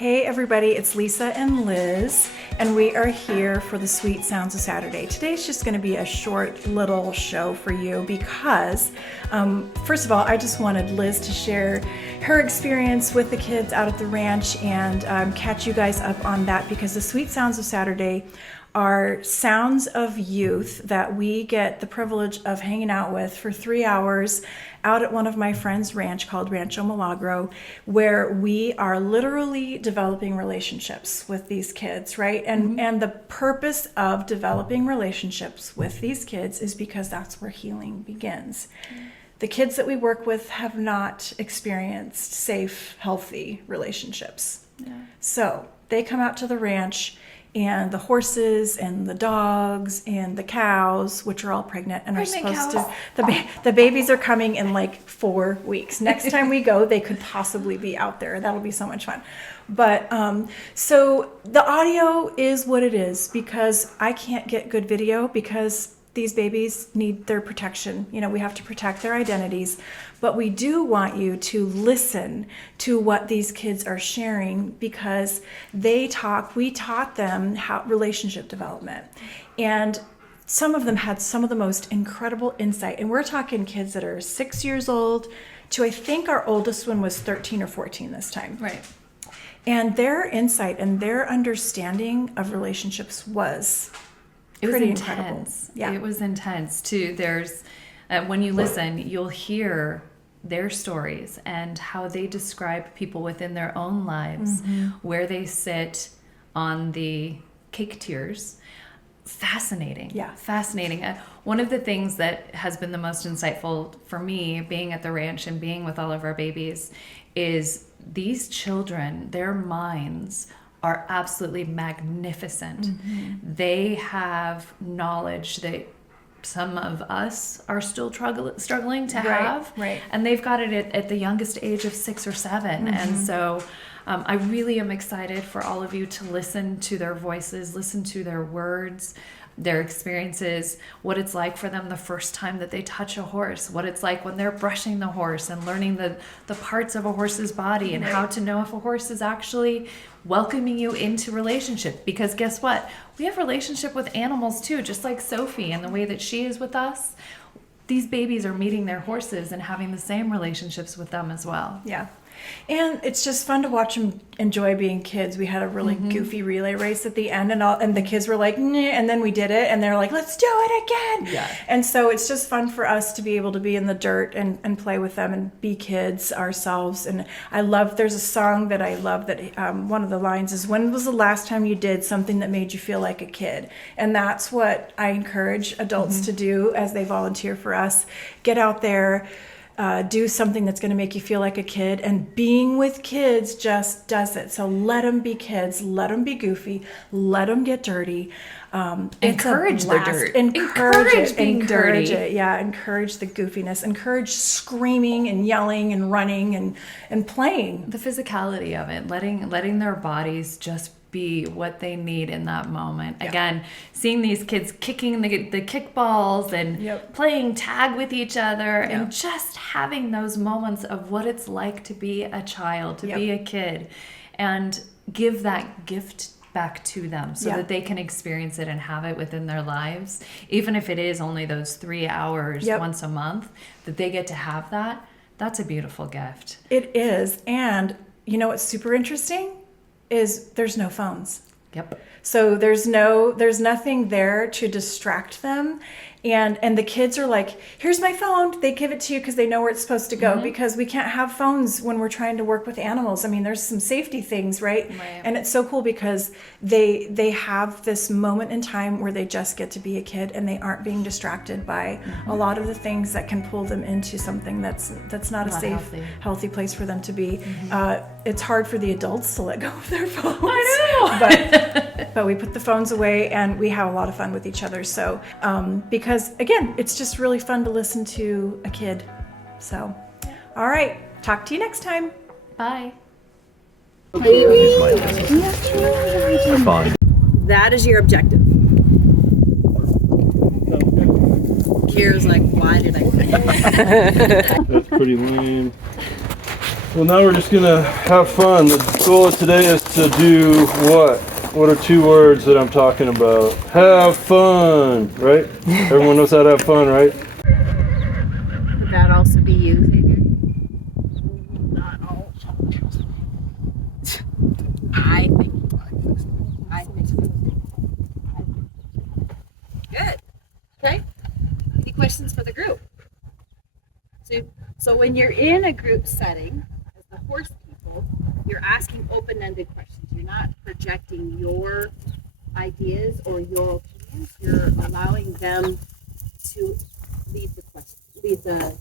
Hey everybody, it's Lisa and Liz, and we are here for the Sweet Sounds of Saturday. Today's just going to be a short little show for you because, first of all, I just wanted Liz to share her experience with the kids out at the ranch and catch you guys up on that, because the Sweet Sounds of Saturday are sounds of youth that we get the privilege of hanging out with for 3 hours out at one of my friends' ranch called Rancho Milagro, where we are literally developing relationships with these kids, right? And the purpose of developing relationships with these kids is because that's where healing begins. The kids that we work with have not experienced safe, healthy relationships. So they come out to the ranch, and the horses and the dogs and the cows, which are all pregnant and are supposed to, the babies are coming in like 4 weeks. Next time we go, they could possibly be out there. That'll be so much fun. But so the audio is what it is because I can't get good video because these babies need their protection. You know, we have to protect their identities, but we do want you to listen to what these kids are sharing because we taught them how relationship development. And some of them had some of the most incredible insight. And we're talking kids that are 6 years old to, I think our oldest one was 13 or 14 this time. Right. And their insight and their understanding of relationships was pretty incredible. Yeah. It was intense too. There's when you listen, you'll hear their stories and how they describe people within their own lives, where they sit on the cake tiers. Fascinating. Yeah. Fascinating. One of the things that has been the most insightful for me being at the ranch and being with all of our babies is these children, their minds are absolutely magnificent. They have knowledge that some of us are still struggling to have. Right. And they've got it at the youngest age of 6 or 7. And so I really am excited for all of you to listen to their voices, listen to their words, their experiences, what it's like for them the first time that they touch a horse, what it's like when they're brushing the horse and learning the parts of a horse's body and how to know if a horse is actually welcoming you into relationship. Because guess what? We have relationship with animals too, just like Sophie and the way that she is with us. These babies are meeting their horses and having the same relationships with them as well. Yeah. And it's just fun to watch them enjoy being kids. We had a really goofy relay race at the end, and the kids were like, nah, and then we did it, and they're like, let's do it again. Yeah. And so it's just fun for us to be able to be in the dirt and play with them and be kids ourselves. And there's a song that I love that one of the lines is, when was the last time you did something that made you feel like a kid? And that's what I encourage adults to do as they volunteer for us. Get out there. Do something that's going to make you feel like a kid, and being with kids just does it. So let them be kids, let them be goofy, let them get dirty. Encourage the dirt. Encourage being dirty. It. Yeah, encourage the goofiness. Encourage screaming and yelling and running and playing. The physicality of it, letting their bodies just be what they need in that moment. Yeah. Again, seeing these kids kicking the kickballs and playing tag with each other and just having those moments of what it's like to be a child, to be a kid, and give that gift back to them so that they can experience it and have it within their lives, even if it is only those 3 hours once a month that they get to have that. That's a beautiful gift. It is. And you know what's super interesting is there's no phones. Yep. So there's nothing there to distract them. And the kids are like, here's my phone. They give it to you because they know where it's supposed to go, because we can't have phones when we're trying to work with animals. I mean, there's some safety things, right? And it's so cool because they have this moment in time where they just get to be a kid and they aren't being distracted by a lot of the things that can pull them into something that's not a safe, healthy place for them to be. It's hard for the adults to let go of their phones. I know. But we put the phones away and we have a lot of fun with each other. So because again, it's just really fun to listen to a kid. So, all right, talk to you next time. Bye. That is your objective. Kira's like, why did I? That's pretty lame. Well, now we're just gonna have fun. The goal of today is to do what? What are 2 words that I'm talking about? Have fun, right? Everyone knows how to have fun, right? Would that also be you, Xavier? Not all. I think you would. I think so. Good. Okay. Any questions for the group? So when you're in a group setting, as the horse people, you're asking open-ended questions. You're not projecting your ideas or your opinions. You're allowing them to lead the question, lead the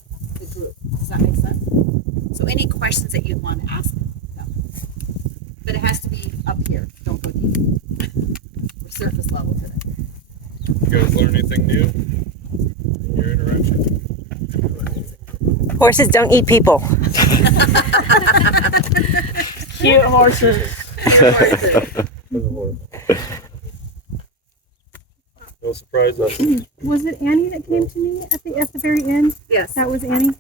group. Does that make sense? So any questions that you want to ask them, but it has to be up here. Don't go deep. We're surface level today. You guys learn anything new in your interaction? Horses don't eat people. Cute horses. No surprises. Was it Annie that came to me at the very end? Yes. That was Annie.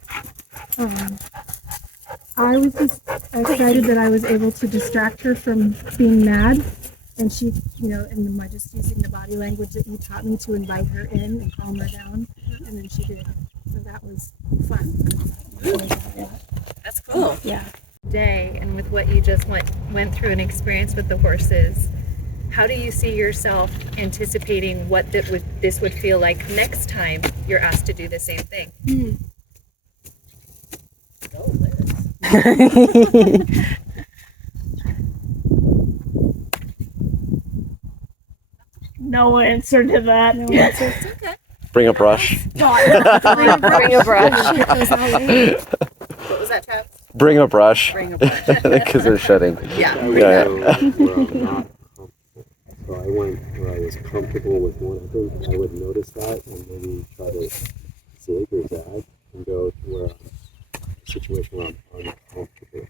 I was just excited that I was able to distract her from being mad, and she, and by just using the body language that you taught me to invite her in and calm her down, and then she did. So that was fun. That's cool. Yeah. Day and with what you just went through and experienced with the horses, how do you see yourself anticipating what this would feel like next time you're asked to do the same thing? No answer to that. No answer. Bring a brush. Bring a brush. Get those out later. What was that, Travis? Bring a brush. Bring a brush. Because they're shedding. Yeah. Yeah. Where I'm not comfortable. So I went where I was comfortable with one of them. I would notice that and maybe try to zig or zag and go to where I'm a situation where I'm uncomfortable.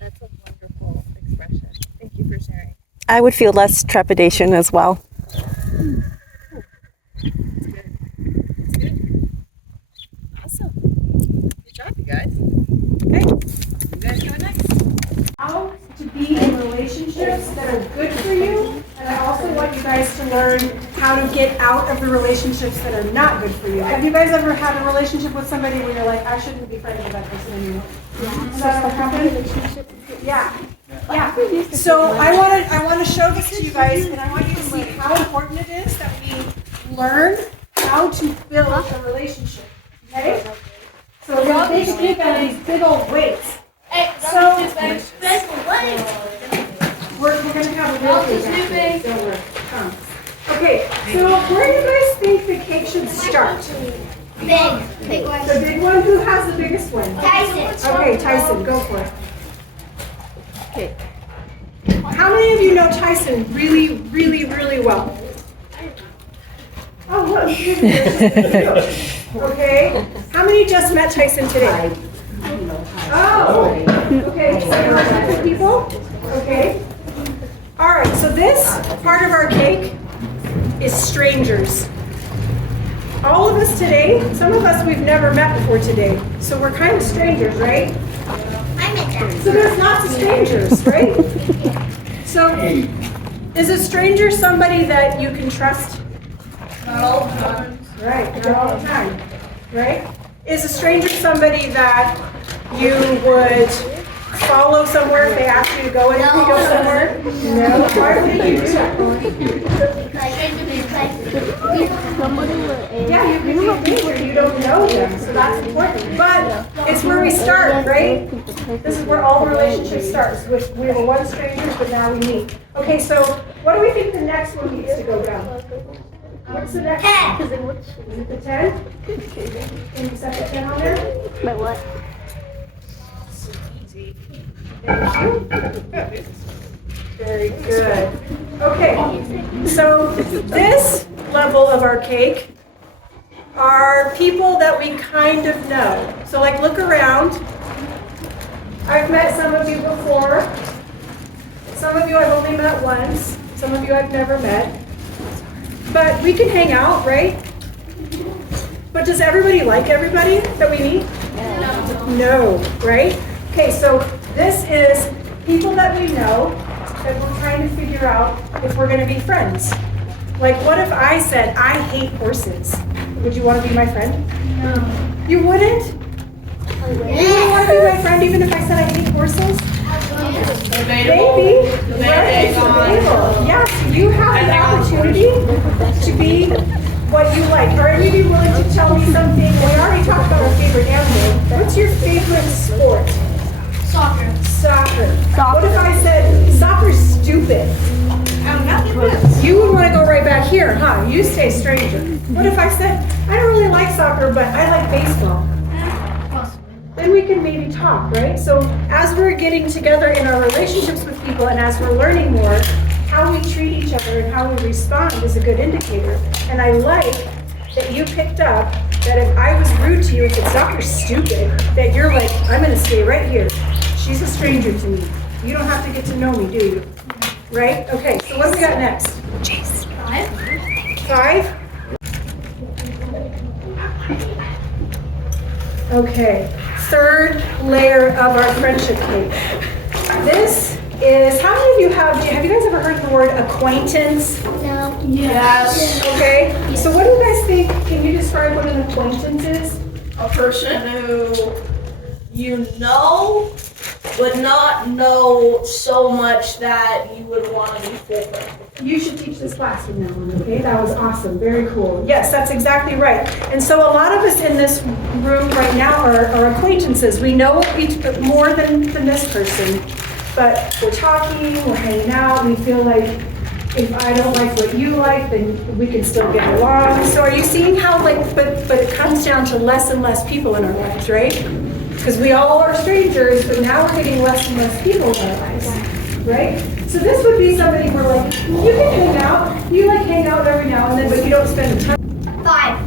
That's a wonderful expression. Thank you for sharing. I would feel less trepidation as well. Awesome. Good job, you guys. Okay. You guys go next. How to be in relationships that are good for you, and I also want you guys to learn how to get out of the relationships that are not good for you. Have you guys ever had a relationship with somebody where you're like, I shouldn't be friends with that person anymore? Has that ever happened? Yeah. Yeah. So I want to show this to you guys, and I want you to see how important it is that we learn how to build a relationship. Okay? So we're going to think of these big old weights. So we're going to have a real cake. Don't worry. Come. Okay, so where do you guys think the cake should start? Big one. The big one? Who has the biggest one? Tyson. Okay, Tyson, go for it. Okay. How many of you know Tyson really, really, really well? Oh, look. Okay. How many just met Tyson today? Oh, okay. So you're a good people? Okay. All right, so this part of our cake is strangers. All of us today, some of us we've never met before today, so we're kind of strangers, right? I met them. So there's lots of strangers, right? So is a stranger somebody that you can trust? Not all the time. Right, not all the time, right? Is a stranger somebody that you would follow somewhere if they asked you to go and you go somewhere? No. Why would you do that? Yeah, you can be a stranger, you don't know them, so that's important. But it's where we start, right? This is where all the relationships start. We have one stranger, but now we meet. Okay, so what do we think the next one needs to go down? What's the next one? Is it the 10? Can you set the 10 on there? But what? Very good. Okay, so this level of our cake are people that we kind of know. So like look around. I've met some of you before. Some of you I've only met once. Some of you I've never met. But we can hang out, right? But does everybody like everybody that we meet? know, right? Okay, so this is people that we know that we're trying to figure out if we're gonna be friends. Like, what if I said, I hate horses? Would you want to be my friend? No. You wouldn't? You wouldn't want to be my friend even if I said I hate horses? Maybe. Right? It's debatable. Yes, you have the opportunity to be what you like. Are any of you willing to tell me something? We already talked about our favorite animal. What's your favorite sport? Soccer. Soccer. What if I said soccer's stupid? You would want to go right back here, huh? You stay stranger. What if I said, I don't really like soccer, but I like baseball? Then we can maybe talk, right? So as we're getting together in our relationships with people and as we're learning more, how we treat each other and how we respond is a good indicator. And I like that you picked up that if I was rude to you, if it's soccer's stupid, that you're like, I'm going to stay right here. She's a stranger to me. You don't have to get to know me, do you? Right? Okay, so what do we got next? Chase. 5? Okay, third layer of our friendship cake. This is, how many of you have you guys ever heard the word acquaintance? No. Yes. Okay, so what do you guys think? Can you describe what an acquaintance is? A person who you know, but not know so much that you would want to be full friends. You should teach this class from now on, okay? That was awesome, very cool. Yes, that's exactly right. And so a lot of us in this room right now are acquaintances. We know each more than this person, but we're talking, we're hanging out, we feel like if I don't like what you like, then we can still get along. So are you seeing how, like, but it comes down to less and less people in our lives, right? Because we all are strangers, but now we're getting less and less people in our lives, right? So this would be somebody where, like, you can hang out, you like hang out every now and then, but you don't spend a ton. 5.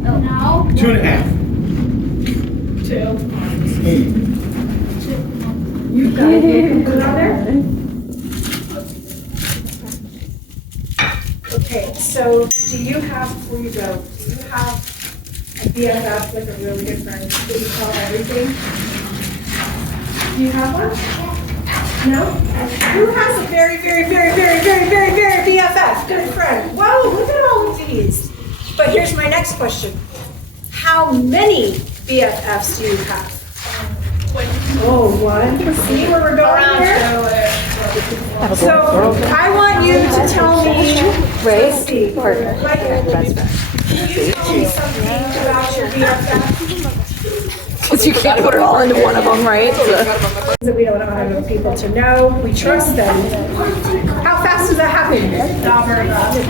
No. 2.5. 2. You got it. You can put it on there. Okay, so do you have, before you go, do you have a BFF, like a really good friend that you tell everything? Do you have one? No? Who has a very, very, very, very, very, very, very BFF, good friend? Whoa, look at all of these. But here's my next question. How many BFFs do you have? Oh, one. See where we're going here? So I want you to tell me, let's see, like, can you tell me something about your BFF? Because you can't put it all into one of them, right? That we don't want other people to know. We trust them. How fast does that happen? Not very fast. It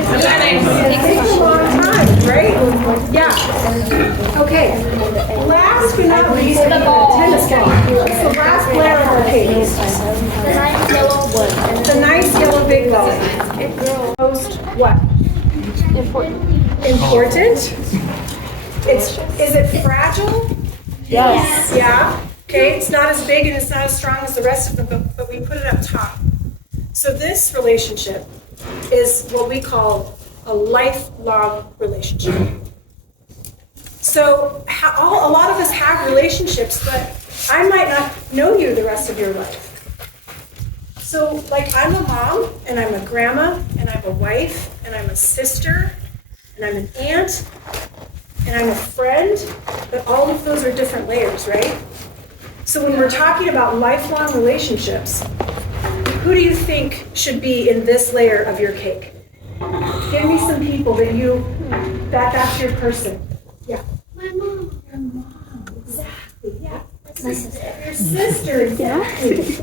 takes a long time, right? Yeah. Okay. Last but not least, the tennis ball. It's the last layer of our cake. The nice yellow big ball. Most what? Important. Is it fragile? Yes. Yeah. Okay, it's not as big and it's not as strong as the rest of them, but we put it up top. So this relationship is what we call a lifelong relationship. So a lot of us have relationships, but I might not know you the rest of your life. So, like, I'm a mom, and I'm a grandma, and I'm a wife, and I'm a sister, and I'm an aunt, and I'm a friend, but all of those are different layers, right? So when we're talking about lifelong relationships, who do you think should be in this layer of your cake? Give me some people that's your person. Yeah. My mom. Your mom, exactly, yeah. My sister. Your sister, exactly.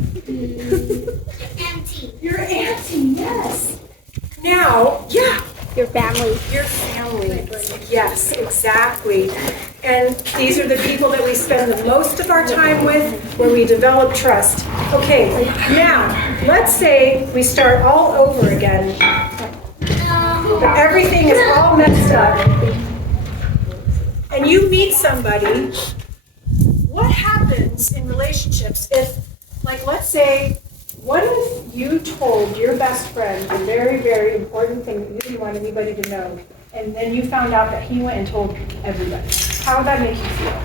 Auntie. Your auntie, yes. Now, yeah. Your family. Your family, yes, exactly. And these are the people that we spend the most of our time with, where we develop trust. Okay, now, let's say we start all over again. Everything is all messed up. And you meet somebody. What happens in relationships if, like, let's say, what if you told your best friend a very, very important thing that you didn't want anybody to know, and then you found out that he went and told everybody? How would that make you feel?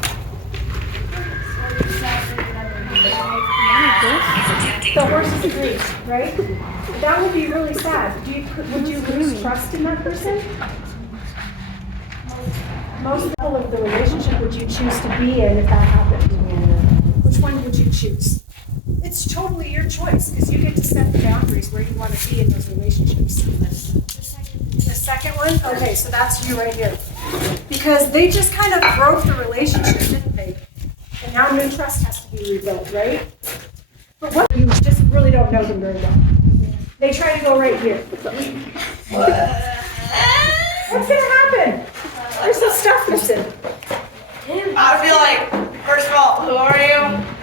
the horses agree, right? That would be really sad. Would you lose trust in that person? Most level of the relationship would you choose to be in if that happened? Which one would you choose? It's totally your choice because you get to set the boundaries where you want to be in those relationships. The second one? Okay, so that's you right here. Because they just kind of broke the relationship, didn't they? And now new trust has to be rebuilt, right? But what you just really don't know them very well. They try to go right here. What's gonna happen? There's some stuff missing. I feel like, first of all, who are you?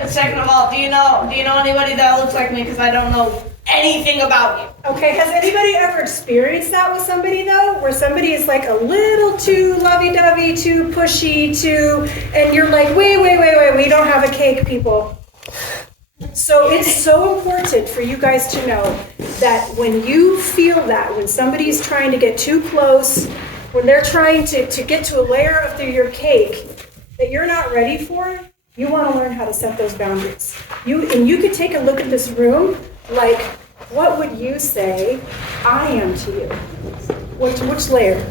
And second of all, do you know anybody that looks like me? Because I don't know anything about you. Okay, has anybody ever experienced that with somebody though? Where somebody is like a little too lovey-dovey, too pushy, and you're like, wait, we don't have a cake, people. So it's so important for you guys to know that when you feel that, when somebody's trying to get too close, when they're trying to get to a layer of your cake that you're not ready for, you want to learn how to set those boundaries. You could take a look at this room like, what would you say I am to you? Which layer?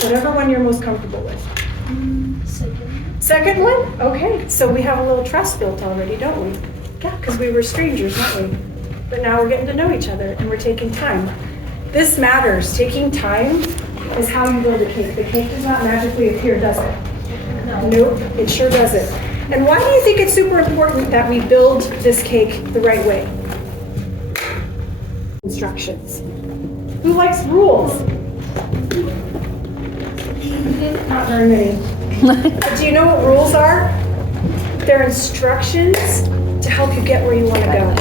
Whatever one you're most comfortable with. Second one? Okay, so we have a little trust built already, don't we? Yeah, because we were strangers, weren't we? But now we're getting to know each other and we're taking time. This matters. Taking time is how you build a cake. The cake does not magically appear, does it? No. Nope, it sure doesn't. And why do you think it's super important that we build this cake the right way? Instructions. Who likes rules? Not very many. But do you know what rules are? They're instructions to help you get where you want to go.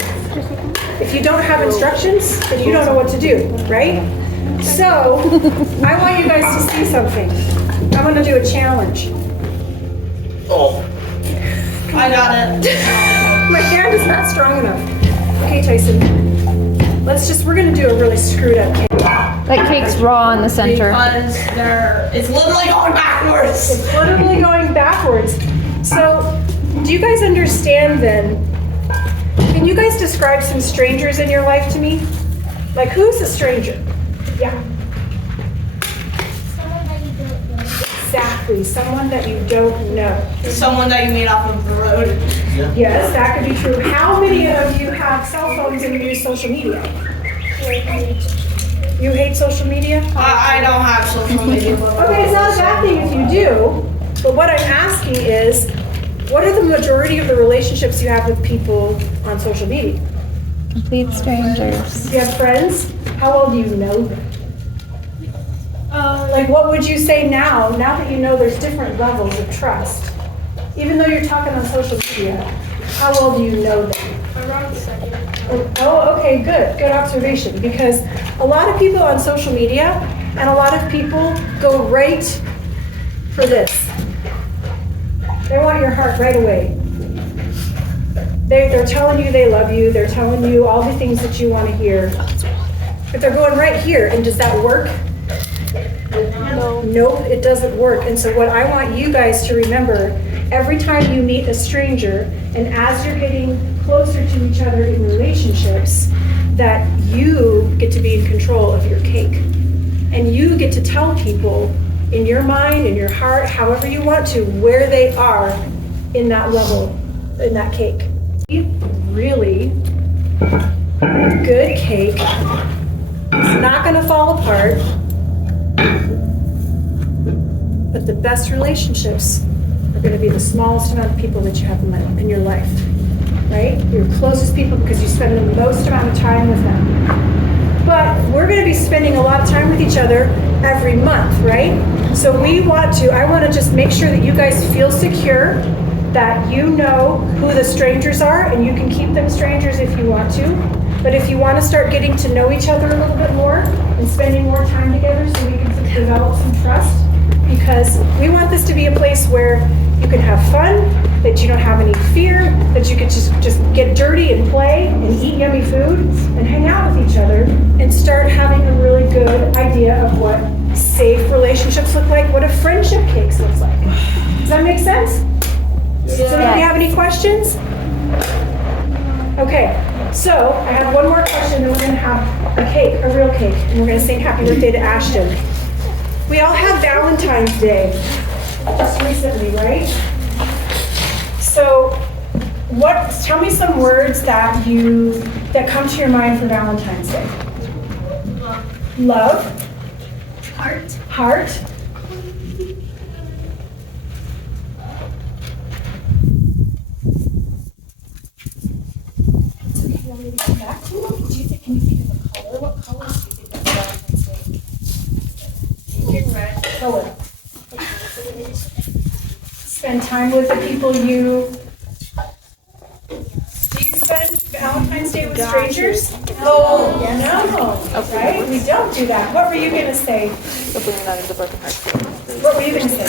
If you don't have instructions, then you don't know what to do, right? So, I want you guys to see something. I'm going to do a challenge. Oh. I got it. My hand is not strong enough. Okay, Tyson. We're going to do a really screwed up cake. That cake's raw in the center. Because it's literally going backwards. It's literally going backwards. So, do you guys understand then? Can you guys describe some strangers in your life to me? Like, who's a stranger? Yeah. Exactly, someone that you don't know. Someone that you meet off of the road. Yes, that could be true. How many of you have cell phones and use social media? You hate social media? I don't have social media. Okay, it's not a bad thing if you do, but what I'm asking is, what are the majority of the relationships you have with people on social media? Complete strangers. Do you have friends? How well do you know them? Like, what would you say now that you know there's different levels of trust? Even though you're talking on social media, how well do you know them? Around the second. Oh, okay, good observation. Because a lot of people on social media and a lot of people go right for this. They want your heart right away. They're telling you they love you. They're telling you all the things that you want to hear. But they're going right here. And does that work? No. Nope, it doesn't work. And so what I want you guys to remember, every time you meet a stranger, and as you're getting closer to each other in relationships, that you get to be in control of your cake. And you get to tell people in your mind, in your heart, however you want to, where they are in that level, in that cake. Really good cake. It's not going to fall apart. But the best relationships are going to be the smallest amount of people that you have in your life, right? Your closest people, because you spend the most amount of time with them. But we're going to be spending a lot of time with each other every month, right? So I want to just make sure that you guys feel secure, that you know who the strangers are, and you can keep them strangers if you want to. But if you want to start getting to know each other a little bit more and spending more time together so we can develop some trust, because we want this to be a place where you can have fun, that you don't have any fear, that you can just get dirty and play and eat yummy food and hang out with each other and start having a really good idea of what safe relationships look like, what a friendship cake looks like. Does that make sense? Does anybody have any questions? Okay, so I have one more question, and we're gonna have a cake, a real cake, and we're gonna sing happy birthday to Ashton. We all have Valentine's Day, just recently, right? So, tell me some words that come to your mind for Valentine's Day. Love. Heart. Heart. Back to you. Can you think of a color? What colors do you think of Valentine's Day? Pink and red. Color. Spend time with the people you. Do you spend Valentine's Day with strangers? No. No. Right? We don't do that. What were you gonna say? What were you gonna say?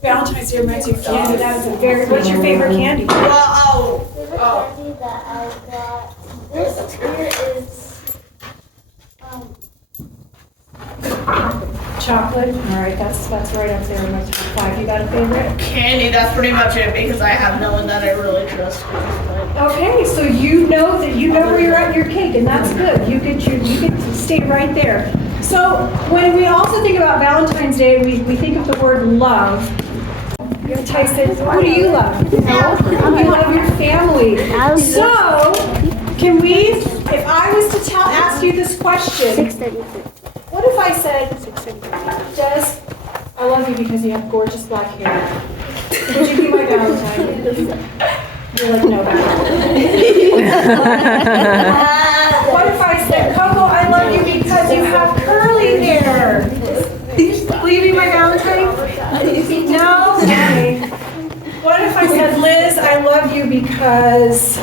Valentine's Day reminds you of candy. That is a very. What's your favorite candy? The candy that I got this year is Chocolate. All right, that's right up there in my top 5. You got a favorite? candy. That's pretty much it because I have no one that I really trust. Okay, so you know where you're at in your cake, and that's good. You get to stay right there. So when we also think about Valentine's Day, we think of the word love. Tyson, who do you love? You love your family. So can we? If I was to ask you this question, what if I said, Des, I love you because you have gorgeous black hair. Would you be my Valentine? You're like, no, What if I said, Coco, I love you because you have curly hair? Will you be my Valentine? No? Okay. What if I said, Liz, I love you because...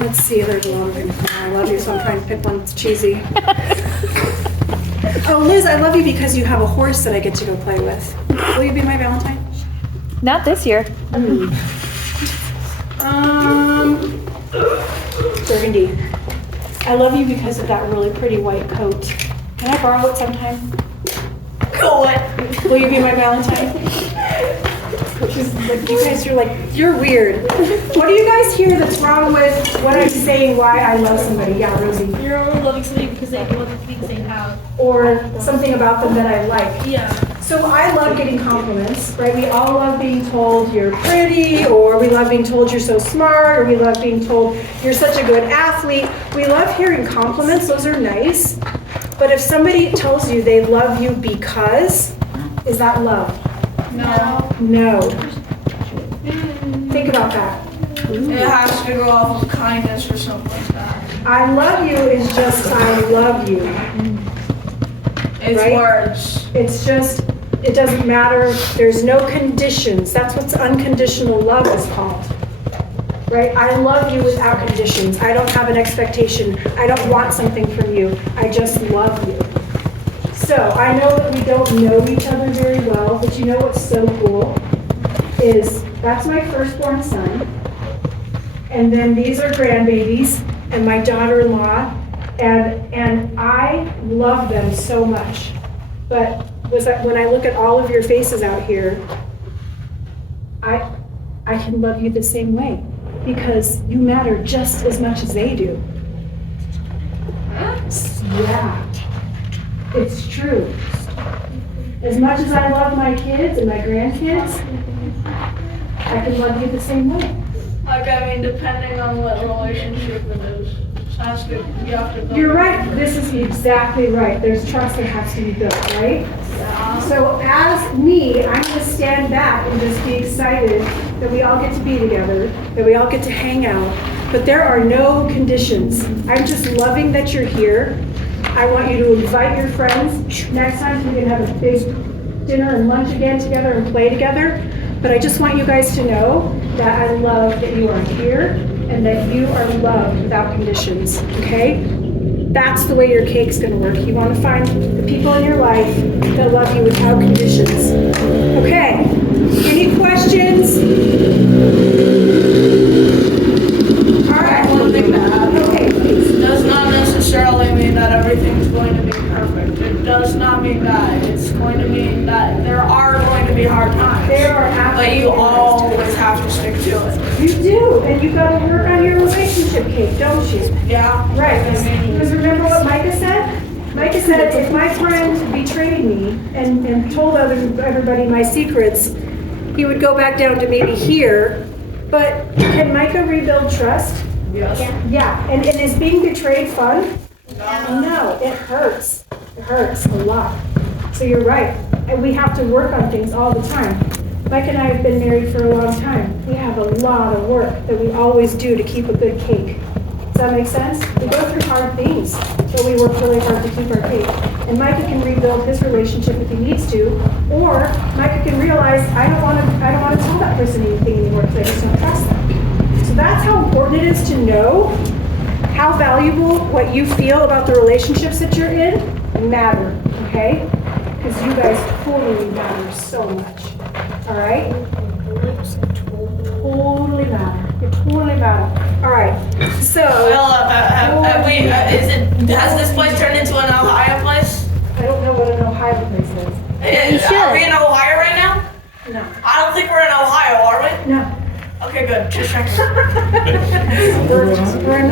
Let's see, there's a lot of them. I love you, so I'm trying to pick one that's cheesy. Oh, Liz, I love you because you have a horse that I get to go play with. Will you be my Valentine? Not this year. Burgundy. I love you because of that really pretty white coat. Can I borrow it sometime? Will you be my Valentine? Like, you guys are like, you're weird. What do you guys hear that's wrong with what I'm saying why I love somebody? Yeah, Rosie. You're only loving somebody because they love the things they have. Or something about them that I like. Yeah. So I love getting compliments, right? We all love being told you're pretty, or we love being told you're so smart, or we love being told you're such a good athlete. We love hearing compliments, those are nice. But if somebody tells you they love you because, is that love? No. No. Think about that. It has to go off of kindness or something like that. I love you is just I love you. It's Right? words. It's just, it doesn't matter. There's no conditions. That's what unconditional love is called. Right? I love you without conditions. I don't have an expectation. I don't want something from you. I just love you. So I know that we don't know each other very well, but you know what's so cool is that's my firstborn son. And then these are grandbabies and my daughter-in-law. And I love them so much. But when I look at all of your faces out here, I can love you the same way because you matter just as much as they do. Yeah, it's true. As much as I love my kids and my grandkids, I can love you the same way. Like, I mean, depending on what relationship it is. Has to, you have to build. You're right. This is exactly right. There's trust that has to be built, right? So as me, I'm going to stand back and just be excited that we all get to be together, that we all get to hang out. But there are no conditions. I'm just loving that you're here. I want you to invite your friends. Next time we can have a big dinner and lunch again together and play together. But I just want you guys to know that I love that you are here and that you are loved without conditions, okay? That's the way your cake's gonna work. You wanna find the people in your life that love you without conditions. Okay, any questions? All right. One thing to add. Okay, please. Does not necessarily mean mean that everything's going to be perfect. It does not mean that. It's going to mean that there are going to be hard times. There are But you absolutely always have to stick to it. You do, and you've got to work on your relationship, Kate, don't you? Yeah. Right, because remember what Micah said? Micah said, if my friend betrayed me and told everybody my secrets, he would go back down to maybe here. But can Micah rebuild trust? Yes. Yeah, and is being betrayed fun? No, it hurts. It hurts a lot. So you're right, and we have to work on things all the time. Mike and I have been married for a long time. We have a lot of work that we always do to keep a good cake. Does that make sense? We go through hard things, but we work really hard to keep our cake. And Micah can rebuild his relationship if he needs to, or Micah can realize, I don't want to tell that person anything anymore because I just don't trust them. So that's how important it is to know how valuable what you feel about the relationships that you're in matter, okay? Because you guys totally matter so much, all right? Totally matter. You totally matter. All right, so. Well, has this place turned into an Ohio place? I don't know what an Ohio place is. Are we in Ohio right now? No. I don't think we're in Ohio, are we? No. Okay, good. Just checking. We're in